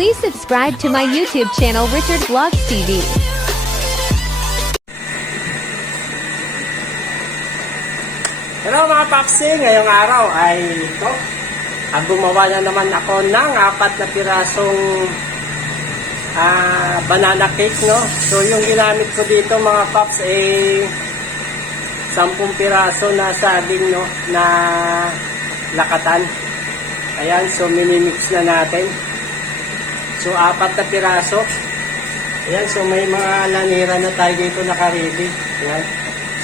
Please subscribe to my YouTube channel, Richard Vlogs TV. Hello mga Papsi, ngayong araw ay ito. Gumawa na naman ako ng 4 na pirasong banana cake, no? So yung ginamit ko dito mga Paps ay 10 piraso na saging, no? Na lakatan. Ayan, so minimix na natin. So 4 na piraso. Ayan, so may mga lanira na tayo dito naka-ready. Ayan.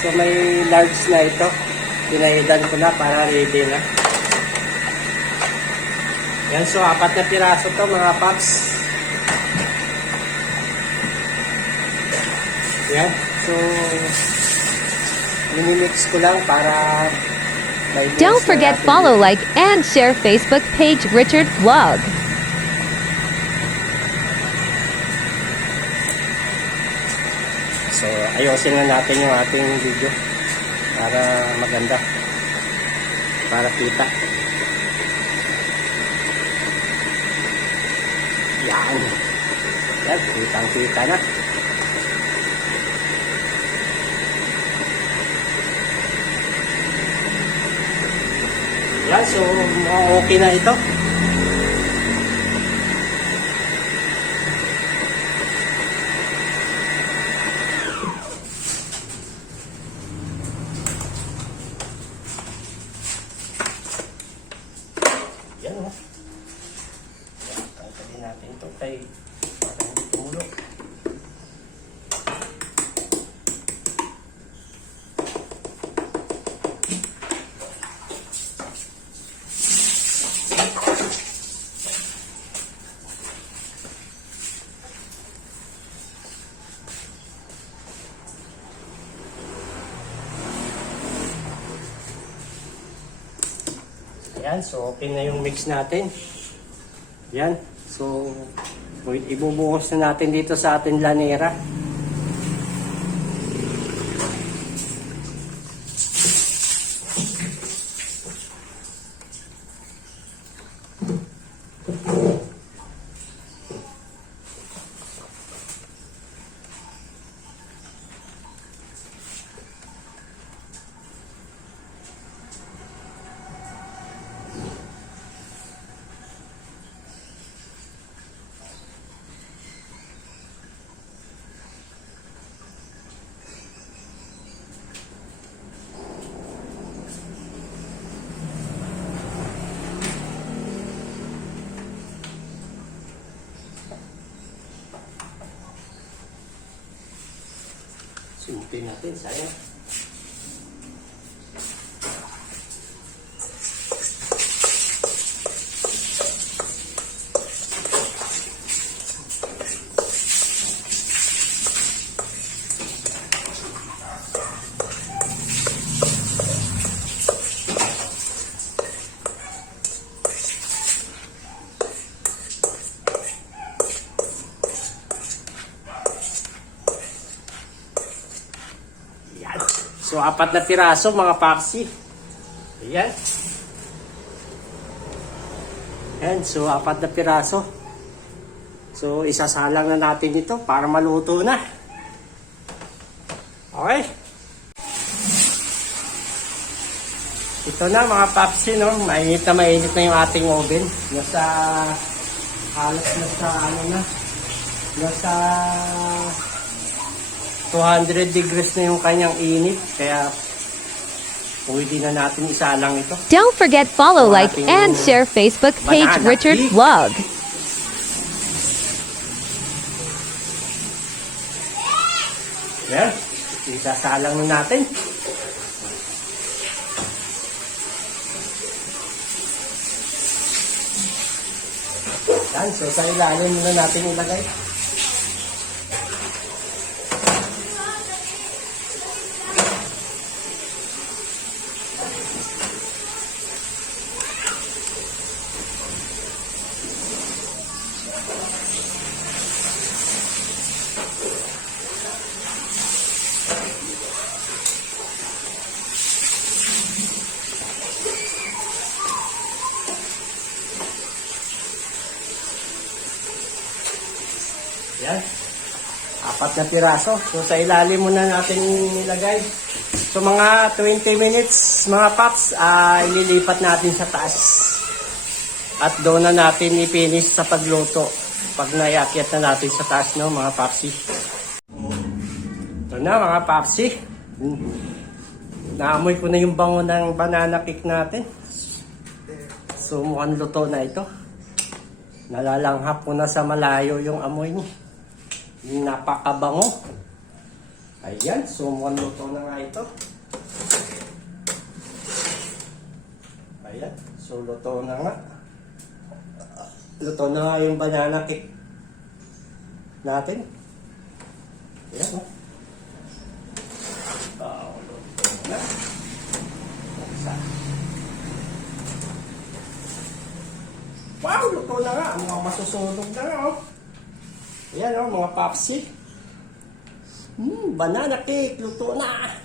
So may large na ito. Pinahidan ko na para ready na. Yan, so 4 na piraso to mga Paps. Yan, so minimix ko lang para Don't forget follow, like, and share Facebook page Richard Vlog. So ayusin na natin yung ating video para maganda, para kita. Yan, yan, kitang kita na. Yan, so okay na ito. Yan o. Tanggalin natin ito kay para hindi tumulog. Ayan, so okay na yung mix natin. Ayan, so ibubuhos na natin dito sa ating lanera. Simultin natin, sayang. So 4 na piraso mga Paksi. Ayan. Ayan, so 4 na piraso. So isasalang na natin ito para maluto na. Okay. Ito na mga Papsi, no? Mainit na yung ating oven. Nasa halos nasa ano na. Nasa 200 degrees na yung kanyang init, kaya pwede na natin isalang ito. Don't forget follow, like, and share Facebook page Richard Vlog. Yan, isasalang na natin. Yan, so sa ilalim na natin ilagay. Yan. 4 na piraso. So sa ilalim muna natin nilagay. So mga 20 minutes mga paps, ililipat natin sa taas. At doon na natin i-finish sa pagluto. Pag naiakyat na natin sa taas, no, mga papsi. Ito na mga papsi. Naamoy ko na yung bango ng banana cake natin. So mukhang luto na ito. Nalalanghap ko na sa malayo yung amoy niya. Napakabango. Ayan, so mukhang luto na nga ito. Ayan, so luto na nga. Luto na nga yung banana cake natin. Ayan, oh. Luto na. Wow, luto na nga. Ang mga masusunog na nga, oh. Ayan, oh, mga papsi. Banana cake, luto na.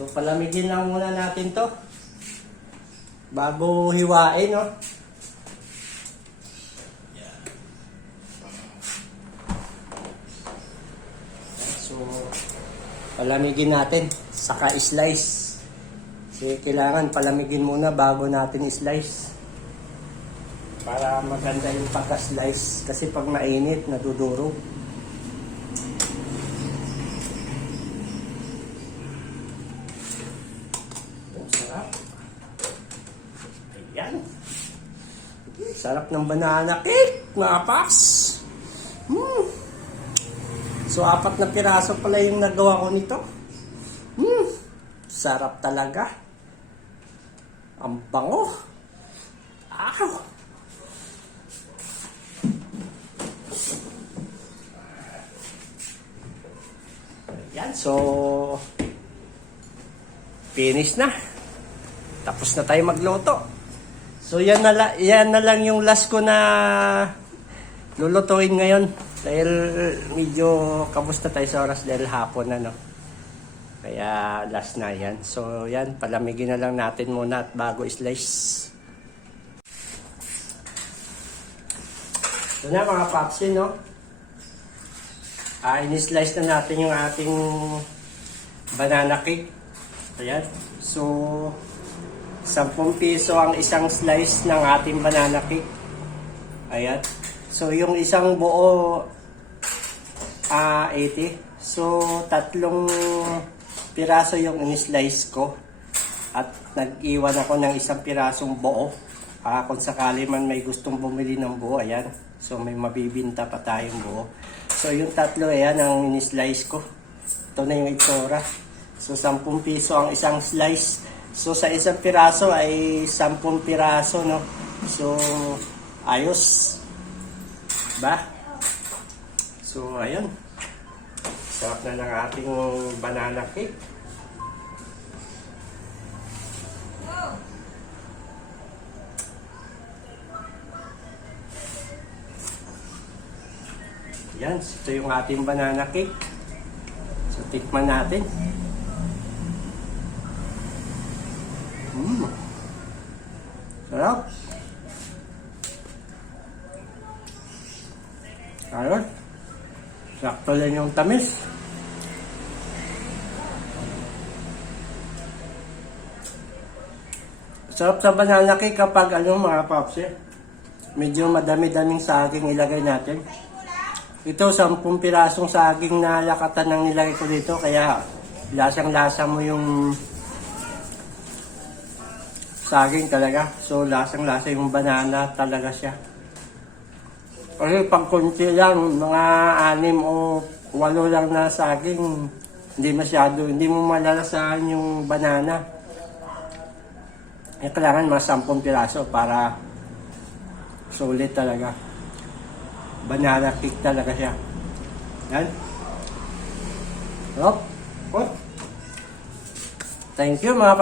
So, palamigin lang muna natin to bago hiwain, no? So, palamigin natin, saka slice. Kasi kailangan palamigin muna bago natin slice. Para maganda yung pagka-slice. Kasi pag mainit, nadudurog. Sarap ng banana cake, mga paps. So, 4 na piraso pala yung nagawa ko nito. Sarap talaga. Ang bango. Aw! Ayan, so finish na. Tapos na tayo magluto. So yan na lang yung last ko na lulutuin ngayon dahil medyo kamusta tayo sa oras dahil hapon na, no. Kaya last na yan. So yan, palamigin na lang natin muna at bago slice. So na mga papsi, no. In-slice na natin yung ating banana cake. Ayan. So 10 piso ang isang slice ng ating banana cake. Ayan. So, yung isang buo, 80. So, 3 piraso yung in-slice ko. At nag-iwan ako ng isang pirasong buo. Kung sakali man may gustong bumili ng buo, ayan. So, may mabibinta pa tayong buo. So, yung 3, ayan, ang in-slice ko. Ito na yung itsura. So, 10 piso ang isang slice. So, sa isang piraso ay 10 piraso, no? So, ayos. Ba? So, ayun. Sarap na ng ating banana cake. Yan. Ito yung ating banana cake. So, tikman natin. Sarap. Ayun. Sakto lang yung tamis. Sarap sa banana cake kapag mga paps, medyo madami-daming saging ilagay natin. Ito 10 pirasong saging na lakatan ng nilagay ko dito, kaya lasang-lasa mo yung saging talaga. So, lasang-lasa yung banana talaga siya. Kasi pag kunti lang, mga 6 o 8 lang na saging, hindi mo malalasahan yung banana. Kailangan mga 10 piraso para sulit talaga. Banana cake talaga siya. Yan. Hop. Thank you mga